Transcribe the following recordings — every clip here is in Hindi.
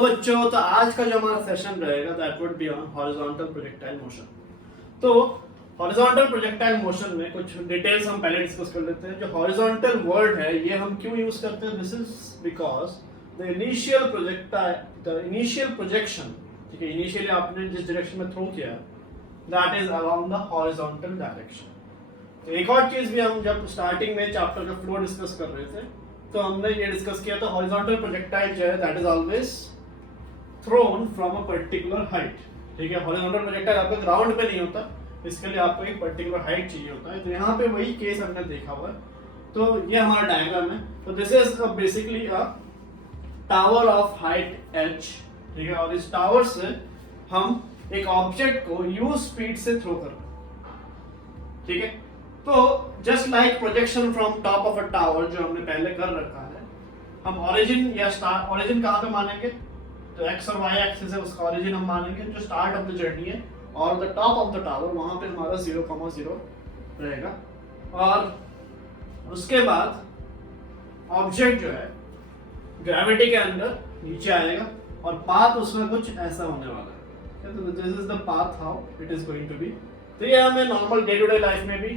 बच्चों, तो आज का जो हमारा सेशन रहेगा that would be on horizontal projectile motion. तो हॉरिजॉन्टल प्रोजेक्टाइल मोशन में कुछ डिटेल्स हम पहले डिस्कस कर लेते हैं। जो हॉरिजॉन्टल वर्ड है ये हम क्यों यूज करते हैं? This is because the initial projection, ठीक है, इनिशियली आपने जिस डायरेक्शन में थ्रो किया that is around the horizontal direction. तो एक और चीज भी हम जब स्टार्टिंग में चैप्टर का फ्लो डिस्कस कर रहे थे तो हमने ये डिस्कस किया था हॉरिजॉन्टल प्रोजेक्टाइल जो है that is always thrown from a particular height. ठीक है, हॉरिजॉन्टल प्रोजेक्टाइल आपका ग्राउंड पे नहीं होता, इसके लिए आपको एक पर्टिकुलर हाइट चाहिए होता है। तो यहाँ पे वही केस हमने देखा हुआ है। तो ये हमारा डायग्राम है। तो this is basically a tower of height h, ठीक है, और इस टावर से हम एक ऑब्जेक्ट को u स्पीड से थ्रो कर रहे हैं। ठीक है, तो just like projection from top of a tower जो हमने पहले कर रखा है, हम ओरिजिन या स्टार्ट, ओरिजिन कहाँ पे मानेंगे? तो x और y एक्सिस है, उसका ओरिजिन हम मानेंगे जो स्टार्ट ऑफ द जर्नी है, और the top of the tower वहां पे हमारा 0,0 रहेगा। और उसके बाद ऑब्जेक्ट जो है ग्रेविटी के अंदर नीचे आएगा और पाथ उसमें कुछ ऐसा होने वाला है। तो this is the path how it is going to be. तो ये हमें normal day to day life में भी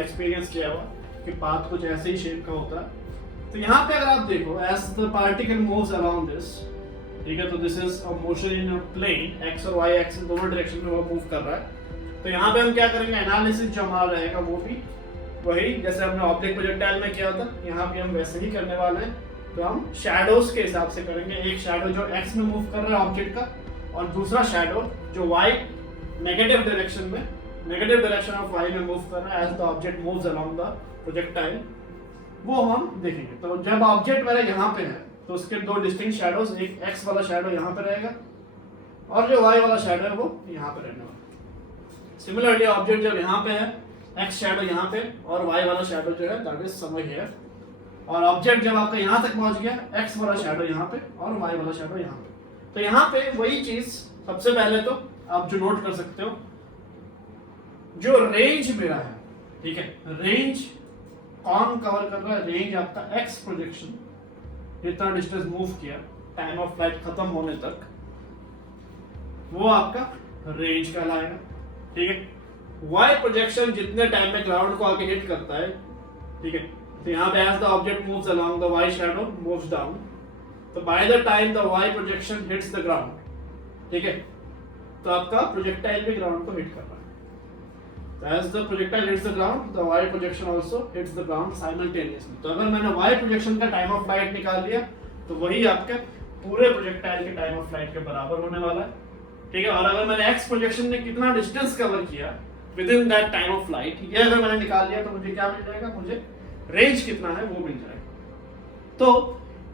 एक्सपीरियंस किया हुआ कि पाथ कुछ ऐसे ही शेप का होता है। तो यहाँ पे अगर आप देखो as the particle moves around this, ठीक है, तो this is a motion in a plane, x और वाई एक्सिस दोनों डायरेक्शन में वो मूव कर रहा है। तो यहाँ पे हम क्या करेंगे, एनालिसिस जो हमारा रहेगा वो भी वही जैसे हमने ऑब्जेक्ट प्रोजेक्टाइल में किया था, यहाँ पे हम वैसे ही करने वाले हैं। तो हम शैडोज के हिसाब से करेंगे, एक शैडो जो एक्स में मूव कर रहा है ऑब्जेक्ट का, और दूसरा शैडो जो वाई नेगेटिव डायरेक्शन में, नेगेटिव डायरेक्शन ऑफ वाई में मूव कर रहा है as the object moves around the projectile, वो हम देखेंगे। तो जब ऑब्जेक्ट मेरा यहाँ पे है तो उसके दो डिस्टिंक्ट शैडोज, एक एक्स वाला शैडो यहाँ पे रहेगा और जो वाई वाला शैडो है वो यहाँ पे रहने वाला। सिमिलरली ऑब्जेक्ट जब यहाँ पे है, एक्स शैडो यहाँ पे और वाई वाला शैडो जो है दैट इज समवेयर हियर, और ऑब्जेक्ट जब आपका यहाँ तक पहुंच गया, एक्स वाला शैडो यहाँ पे और वाई वाला शैडो यहाँ पे। तो यहाँ पे वही चीज सबसे पहले तो आप जो नोट कर सकते हो, जो रेंज मेरा है, ठीक है, रेंज कौन कवर कर रहा है? रेंज आपका एक्स प्रोजेक्शन जितना डिस्टेंस मूव किया टाइम ऑफ फ्लाइट खत्म होने तक, वो आपका रेंज कहलाएगा। ठीक है, वाई प्रोजेक्शन जितने टाइम में ग्राउंड को आके हिट करता है, ठीक है, तो यहाँ पे as the object moves along the Y shadow moves down, तो by the time the Y projection hits the ground, ठीक है, तो आपका प्रोजेक्टाइल भी ग्राउंड को हिट कर रहा है। As the projectile hits the ground, the y projection also hits the ground simultaneously. तो अगर मैंने y projection का टाइम ऑफ फ्लाइट निकाल लिया तो वही आपके पूरे प्रोजेक्टाइल के टाइम ऑफ फ्लाइट के बराबर होने वाला है। ठीक है, और अगर मैंने x प्रोजेक्शन ने कितना डिस्टेंस कवर किया with in that time of flight, ये अगर मैंने निकाल लिया तो मुझे क्या मिल जाएगा? मुझे रेंज कितना है वो मिल जाएगा। तो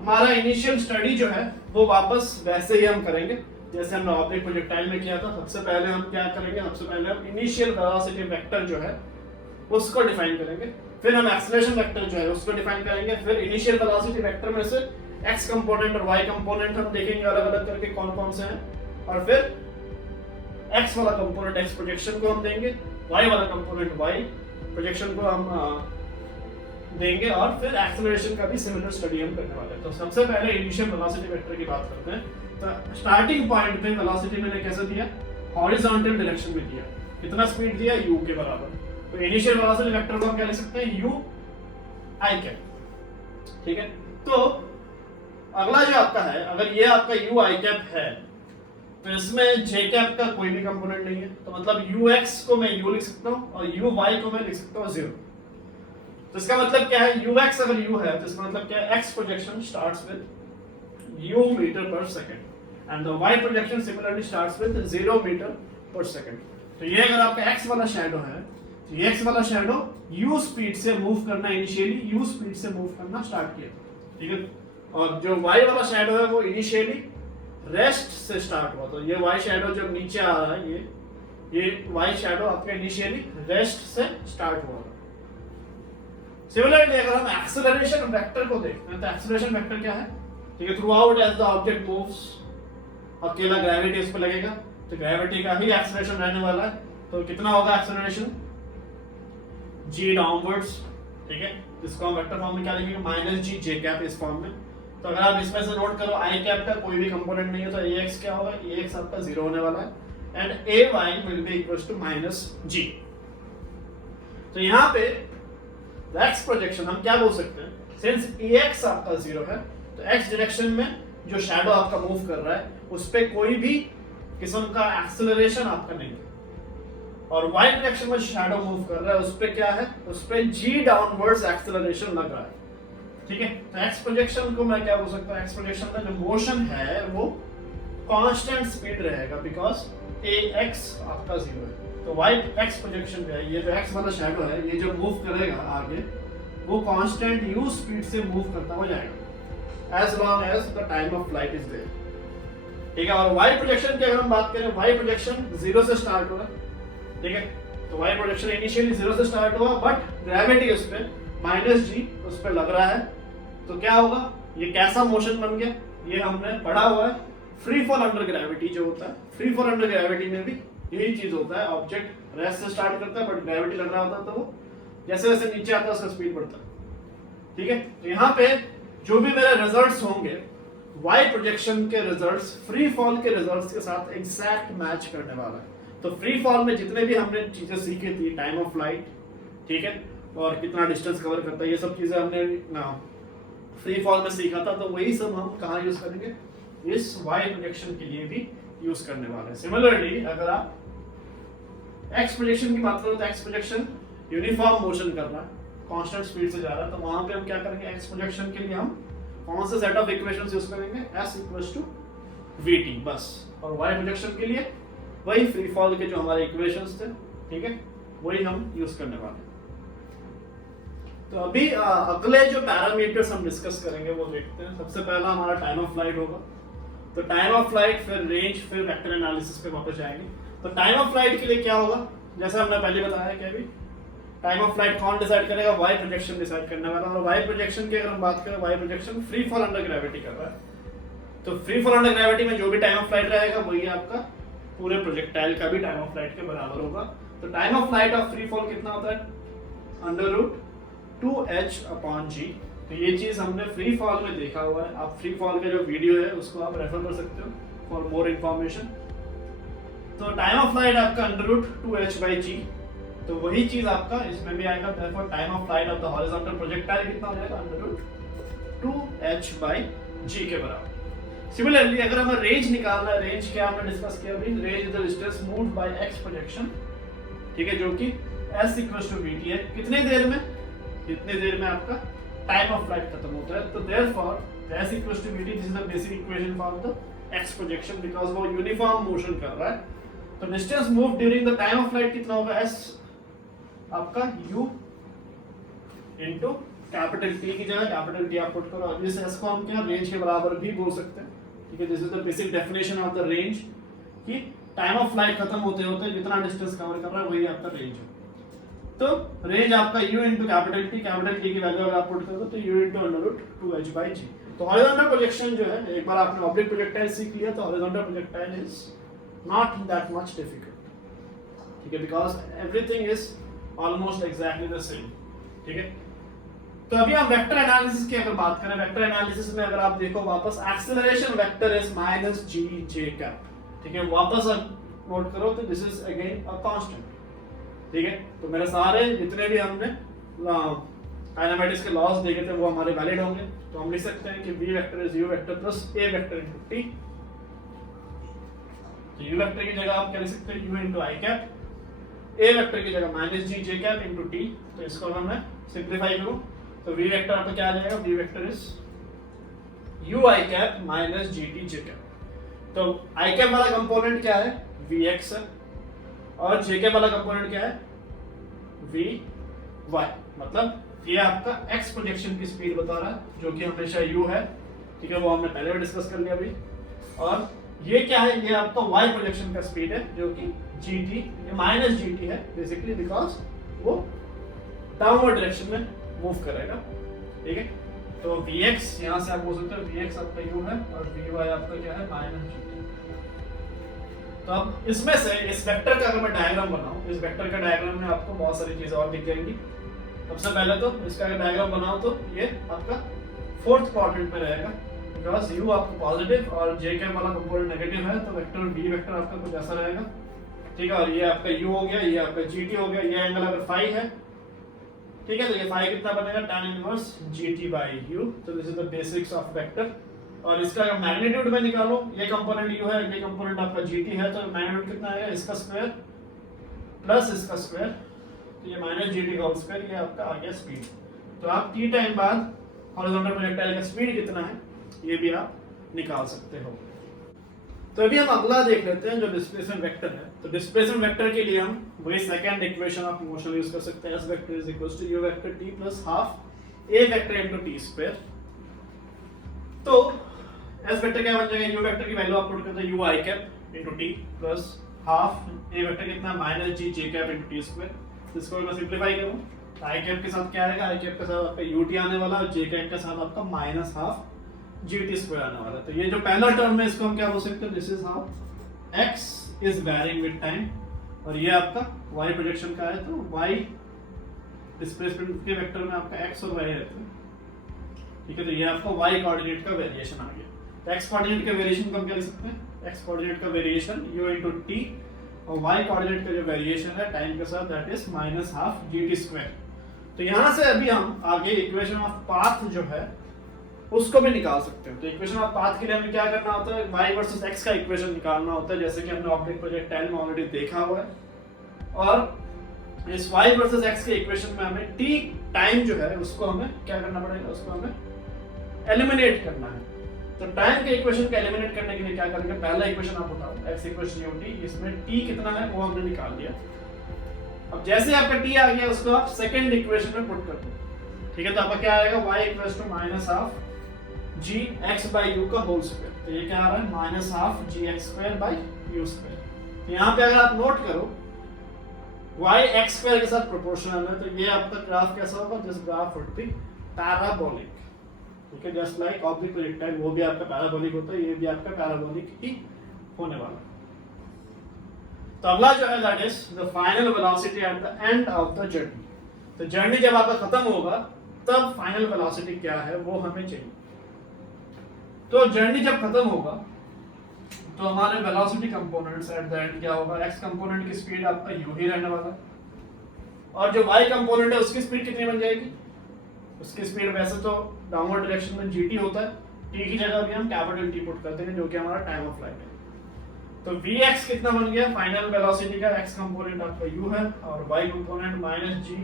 हमारा इनिशियल स्टडी जो है वो वापस वैसे ही हम करेंगे जैसे हमने ऑब्जेक्ट प्रोजेक्टाइल में किया था। सबसे पहले हम क्या करेंगे? सबसे पहले हम इनिशियल वेलोसिटी वेक्टर जो है उसको डिफाइन करेंगे, फिर हम एक्सेलरेशन वेक्टर जो है उसको डिफाइन करेंगे, फिर इनिशियल वेलोसिटी वेक्टर में से एक्स कंपोनेंट और वाई कंपोनेंट हम देखेंगे अलग अलग करके कौन कौन से हैं, और फिर एक्स वाला कंपोनेंट एक्स प्रोजेक्शन को हम देंगे, वाई वाला कंपोनेंट वाई प्रोजेक्शन को हम देंगे, और फिर एक्सेलरेशन का भी सिमिलर स्टडी हम करने वाले हैं। तो सबसे पहले इनिशियल वेलोसिटी वेक्टर की बात करते हैं। तो स्टार्टिंग पॉइंट पे वेलोसिटी मैंने कैसे दिया? हॉरिजॉन्टल डायरेक्शन में दिया। कितना स्पीड दिया? u के बराबर। तो इनिशियल वेलोसिटी वेक्टर को हम क्या लिख सकते हैं? u i cap. ठीक है, तो अगला जो आपका है, अगर ये आपका u i कैप है तो इसमें j कैप का कोई भी कंपोनेंट नहीं है, तो मतलब ux को मैं u लिख सकता हूँ और uy को मैं लिख सकता हूँ 0। तो इसका मतलब क्या है? ux अगर u है तो इसका मतलब क्या है? x projection starts with u metre पर second and the y projection similarly starts with 0 meter per second। तो ये अगर आपका x वाला शैडो है तो ये x वाला शैडो u स्पीड से मूव करना, इनिशियली u स्पीड से मूव करना स्टार्ट किया, ठीक है, और जो y वाला शैडो है वो इनिशियली रेस्ट से स्टार्ट हुआ। तो ये y शैडो जब नीचे आ रहा है, ये y शैडो आपका इनिशियली रेस्ट से स्टार्ट हुआ। सिमिलरली अगर हम एक्सेलरेशन वेक्टर को देखते हैं तो एक्सेलरेशन वेक्टर क्या है? ठीक है, throughout as the object moves, अकेला ग्रेविटी इस पे लगेगा तो ग्रेविटी का ही एक्सेलरेशन रहने वाला है। तो कितना होगा एक्सेलरेशन? g डाउनवर्ड्स, ठीक है, इसको हम वेक्टर फॉर्म में क्या लिखेंगे? -g j कैप इस फॉर्म में, तो अगर आप इसमें से नोट करो आई कैप का कोई भी कंपोनेंट नहीं है तो ए एक्स क्या होगा, ए एक्स आपका 0 होने वाला है and A Y will be equal to minus G. तो यहाँ पे एक्स प्रोजेक्शन हम क्या बोल सकते हैं, सिंस ए एक्स आपका 0 है तो एक्स डायरेक्शन में जो शैडो आपका मूव कर रहा है उस पर कोई भी किस्म का एक्सेलरेशन आपका नहीं है, और वाई डायरेक्शन में शैडो मूव कर रहा है उस पर क्या है, उस पर जी डाउनवर्ड्स एक्सेलरेशन लग रहा है। ठीक है, तो एक्स प्रोजेक्शन को मैं क्या बोल सकता हूँ, एक्स प्रोजेक्शन का जो मोशन है वो कांस्टेंट स्पीड रहेगा बिकॉज ए एक्स आपका 0 है। तो वाई एक्स प्रोजेक्शन जो है, ये जो एक्स वाला शैडो है ये जो मूव करेगा आगे वो कांस्टेंट यू स्पीड से मूव करता हुआ जाएगा as long as the time of flight is there. ठीक है, और वाई प्रोजेक्शन की अगर हम बात करें, वाई प्रोजेक्शन 0 से स्टार्ट होगा। ठीक है, तो वाई प्रोजेक्शन इनिशियली 0 से स्टार्ट हुआ बट ग्रेविटी उस पर माइनस जी उस पर लग रहा है, तो क्या होगा, ये कैसा मोशन बन गया, ये हमने पढ़ा हुआ है फ्री फॉल अंडर ग्रेविटी जो होता है। फ्री फॉल अंडर ग्रेविटी में भी यही चीज होता है, ऑब्जेक्ट रेस्ट से स्टार्ट करता है बट ग्रेविटी लग रहा होता है तो वो जैसे जैसे नीचे आता है उसका स्पीड बढ़ता है। ठीक है, तो यहाँ पे जो भी मेरे रिजल्ट्स होंगे वाई प्रोजेक्शन के रिजल्ट्स फ्री फॉल के रिजल्ट्स के साथ एग्जैक्ट मैच करने वाला है। तो फ्री फॉल में जितने भी हमने चीजें सीखी थी, टाइम ऑफ फ्लाइट, ठीक है, और कितना डिस्टेंस कवर करता है, ये सब चीजें हमने ना फ्री फॉल में सीखा था, तो वही सब हम कहाँ यूज करेंगे, इस वाई प्रोजेक्शन के लिए भी यूज करने वाले हैं। सिमिलरली अगर आप एक्स प्रोजेक्शन की बात करो तो एक्स प्रोजेक्शन यूनिफॉर्म मोशन कर रहा है, कांस्टेंट स्पीड से जा रहा है, तो वहां पे हम क्या करेंगे, एक्स प्रोजेक्शन के लिए हम कौन सा सेट ऑफ इक्वेशंस यूज करेंगे, s इक्वल्स टू vt बस। और y प्रोजेक्शन के लिए वही फ्री फॉल के जो हमारे इक्वेशंस थे, ठीक है, वही हम यूज करने वाले हैं। तो अभी अगले जो पैरामीटर्स हम डिस्कस करेंगे वो देखते हैं। सबसे पहला हमारा टाइम ऑफ फ्लाइट होगा, तो टाइम ऑफ फ्लाइट, फिर रेंज, फिर वेक्टर एनालिसिस पे वापस जाएंगे। तो टाइम ऑफ फ्लाइट के लिए क्या होगा, जैसे हमने पहले बताया कि अभी टाइम ऑफ फ्लाइट कौन डिसाइड करेगा, वाई प्रोजेक्शन डिसाइड करने वाला। और वाई प्रोजेक्शन की अगर हम बात करें, y projection free fall under gravity कर रहा है, तो फ्री फॉल अंडर ग्रेविटी में जो भी टाइम ऑफ फ्लाइट रहेगा वही आपका पूरे प्रोजेक्टाइल का भी टाइम ऑफ फ्लाइट के बराबर होगा। तो time of flight of free fall कितना होता है, √2h/g। तो ये चीज हमने फ्री फॉल में देखा हुआ है, आप फ्री फॉल का जो वीडियो है उसको आप रेफर कर सकते हो फॉर मोर इंफॉर्मेशन। तो टाइम ऑफ फ्लाइट आपका √2h/g, तो वही चीज आपका इसमें भी आएगा। therefore time of flight of the horizontal projectile कितना हो जाएगा, √2h/g के बराबर। सिमिलरली अगर हमें रेंज निकालना है, रेंज क्या हमने डिस्कस किया अभी, range is the distance moved by x projection, ठीक है, जो कि s इक्वल्स टू vt है। कितने देर में, कितने देर में आपका टाइम ऑफ फ्लाइट खत्म होता है। तो therefore s equals to vt, this is the basic equation for the x projection, because वो यूनिफॉर्म मोशन कर रहा है। तो distance move during the time of flight कितना होगा, s आपका u इनटू कैपिटल T की जगह कैपिटल T आप पुट करो, और इस s को हम क्या रेंज के बराबर भी बोल सकते हैं। ठीक है, this is the basic definition of the range, कि टाइम ऑफ फ्लाइट खत्म होते होते जितना डिस्टेंस कवर कर रहा है वही आपका रेंज है। तो रेंज आपका u इनटू कैपिटल T की वैल्यू अगर आप पुट करो तो u इनटू √2h/g। तो हॉरिजॉन्टल प्रोजेक्शन जो है, एक बार आपने ऑब्जेक्ट प्रोजेक्टाइल सीख लिया तो horizontal projectile is not that much difficult, ठीक है, because everything is almost exactly the same. ठीक है, तो अभी हम वेक्टर एनालिसिस की अगर बात करें, वेक्टर एनालिसिस में अगर आप देखो वापस, एक्सेलरेशन वेक्टर इज -g/j। ठीक है, वापस नोट करो तो this is again a constant. ठीक है, तो मेरे सारे जितने भी हमने काइनेमेटिक्स के लॉज देखे थे वो हमारे वैलिड होंगे। तो हम लिख सकते हैं कि v vector is u vector plus a vector into t। तो u वेक्टर की जगह आप क्या लिख सकते हैं, u into i cap, a vector की जगह -g/j कैप इनटू t। तो इसको अगर मैं सिंपलीफाई करूं तो v वेक्टर आपका क्या आ जाएगा, v vector is u i cap minus gt/j cap. तो i कैप वाला कंपोनेंट क्या है, vx है, और j कैप वाला कंपोनेंट क्या है, vy। मतलब ये आपका x प्रोजेक्शन की स्पीड बता रहा है, जो कि हमेशा u है। ठीक है, वो हमने पहले भी डिस्कस कर लिया अभी। और ये क्या है, ये आपका y प्रोजेक्शन का स्पीड है, जो कि gt, ये माइनस gt है बेसिकली, बिकॉज वो डाउनवर्ड डायरेक्शन में मूव करेगा। ठीक है, तो vx यहाँ से आप बोल सकते हो vx आपका u है और vy आपका क्या है, माइनस gt। तो अब इसमें से इस वेक्टर का अगर मैं डायग्राम बनाऊं, इस वेक्टर का डायग्राम में आपको बहुत सारी चीजें और दिख जाएंगी। सबसे पहले तो इसका अगर डायग्राम बनाओ तो ये आपका फोर्थ क्वाड्रेंट में रहेगा। बिकॉज यू आपका पॉजिटिव और जे कैप वाला कंपोनेंट नेगेटिव है, तो वेक्टर बी वेक्टर आपका कुछ ऐसा रहेगा, ठीक है। और ये आपका यू हो गया, ये आपका जी टी हो गया, ये एंगल अगर फाई है, ठीक है, तो ये फाई कितना बनेगा, tan inverse G T by U. तो this is the basics of vector. और इसका अगर मैग्नीट्यूड में निकालो, ये कंपोनेंट यू है, ये कंपोनेंट आपका जी टी है, तो मैग्नीट्यूड कितना आएगा, इसका स्क्वायर प्लस इसका स्क्वायर, तो ये माइनस जी टी का होल स्क्वायर, ये आपका आ गया स्पीड। तो आप टी टाइम बाद हॉरिजॉन्टल प्रोजेक्टाइल का स्पीड कितना है ये भी आप निकाल सकते हो। तो अभी हम अगला देख लेते हैं जो डिस्प्लेसमेंट वेक्टर है। तो डिस्प्लेसमेंट वेक्टर के लिए हम वही second equation of motion use कर सकते हैं, s vector is equals to u vector t plus half a vector into t square. तो s वेक्टर क्या बन जाएगा, u वेक्टर की वैल्यू आप पुट करते हैं u i cap into t plus half a vector कितना minus g j cap into t square. इसको मैं सिंपलीफाई करूं तो i कैप के साथ क्या आएगा, i कैप के साथ आपका ut आने वाला और j कैप के साथ आपका माइनस हाफ gt स्क्वायर आने वाला है। तो ये जो पहला टर्म है इसको हम क्या बोल सकते हैं, this is how x is varying with time, और ये आपका y प्रोजेक्शन का है, तो y डिस्प्लेसमेंट के वेक्टर में आपका x और y रहते हैं, ठीक है। तो ये आपका y कोऑर्डिनेट का वेरिएशन आ गया। तो x कोऑर्डिनेट का वेरिएशन को हम क्या लिख सकते हैं, x कोऑर्डिनेट का वेरिएशन u इनटू t, और y कोऑर्डिनेट का जो वेरिएशन है टाइम के साथ, that is minus half gt square. तो यहां से अभी हम आगे इक्वेशन ऑफ पाथ जो है उसको भी निकाल सकते हैं। तो इक्वेशन ऑफ पाथ के लिए हमें क्या करना होता है, y वर्सेस x का इक्वेशन निकालना होता है, जैसे कि हमने ऑब्जेक्ट प्रोजेक्टाइल में ऑलरेडी देखा हुआ है। और इस y वर्सेस x के इक्वेशन में हमें t टाइम जो है उसको हमें क्या करना पड़ेगा, उसको हमें एलिमिनेट करना है। तो टाइम के इक्वेशन को एलिमिनेट करने के लिए क्या करेंगे, पहला इक्वेशन आप उठाओ x इक्वल्स टू t, इसमें t कितना है वो हमने निकाल लिया। अब जैसे आपका t आ गया उसको आप सेकंड इक्वेशन में पुट कर दो, ठीक है। तो आपका क्या आएगा, y equals to minus half g x by u का होल स्क्वायर। तो ये क्या आ रहा है, minus half g x square by u square. तो यहाँ पे अगर आप नोट करो y एक्स स्क्वायर के साथ प्रोपोर्शनल है, तो ये आपका ग्राफ कैसा होगा, this graph would be parabolic, ठीक है। जस्ट लाइक ऑब्जेक्ट प्रोजेक्टाइल वो भी आपका पैराबोलिक होता है, ये भी आपका पैराबोलिक ही होने वाला। तो अगला जो है that is the final velocity at the end of the journey. तो जर्नी जब आपका खत्म होगा तब फाइनल वेलोसिटी क्या है वो हमें चाहिए। तो जर्नी जब खत्म होगा तो हमारे velocity components at the end क्या होगा, x कंपोनेंट की स्पीड आपका u ही रहने वाला, और जो y कंपोनेंट है उसकी स्पीड कितनी बन जाएगी, उसकी स्पीड वैसे तो डाउनवर्ड डायरेक्शन में gt होता है, t की जगह भी हम कैपिटल T पुट करते हैं जो कि हमारा टाइम ऑफ फ्लाइट है। तो vx कितना बन गया, फाइनल वेलोसिटी का x कंपोनेंट आपका u है और y component minus g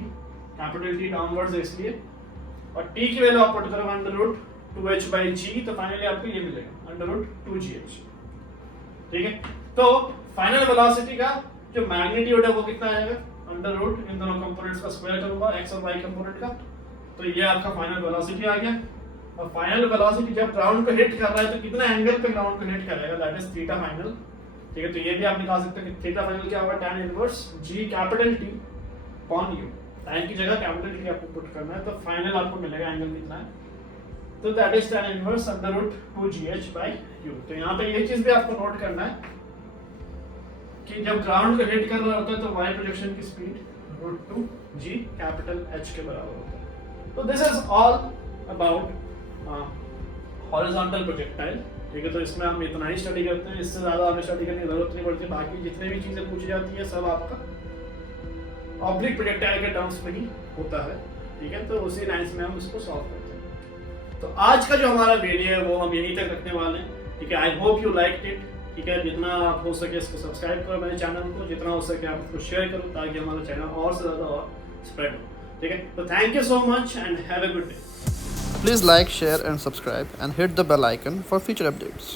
capital T downwards है इसलिए, और t की वैल्यू आप पुट करो under root 2h by g, तो फाइनली आपको ये मिलेगा अंडर रूट 2gh, ठीक है। तो फाइनल वेलोसिटी का जो मैग्नीट्यूड है वो कितना आएगा, अंडर रूट इन दोनों कंपोनेंट्स का स्क्वायर करूंगा x और y कंपोनेंट का, तो ये आपका फाइनल वेलोसिटी आ गया। और फाइनल वेलोसिटी जब ग्राउंड को हिट कर रहा है तो कितना एंगल पे ग्राउंड को हिट करेगा, दैट इज थीटा फाइनल, ठीक है। तो ये भी आप निकाल सकते हैं कि थीटा फाइनल क्या होगा, tan inverse g capital T upon u, time की जगह कैपिटल T आपको पुट करना है, तो फाइनल आपको मिलेगा एंगल कितना है, तो that is tan inverse under root 2gh by u। तो यहाँ पे ये चीज भी आपको नोट करना है कि जब ग्राउंड को हिट कर रहा होता है तो y प्रोजेक्शन की speed root 2g capital H के बराबर होता है। तो this is all about horizontal projectile, ठीक है। तो इसमें हम इतना ही स्टडी करते हैं, इससे ज्यादा हमें स्टडी करने की जरूरत नहीं पड़ती। बाकी जितने भी चीजें पूछी जाती है सब आपका ऑब्लिक प्रोजेक्टाइल के टर्म्स में ही होता है, ठीक है। तो उसी लाइंस में हम इसको सॉल्व करते हैं। तो आज का जो हमारा वीडियो है वो हम यहीं तक रखने वाले हैं, ठीक है। I hope you like it, ठीक है। जितना आप हो सके इसको सब्सक्राइब करो मेरे चैनल को, जितना हो सके आप इसको शेयर करो ताकि हमारा चैनल और से ज़्यादा और स्प्रेड हो, ठीक है। तो thank you so much and have a good day. Please like, share and subscribe and hit the bell icon for future updates.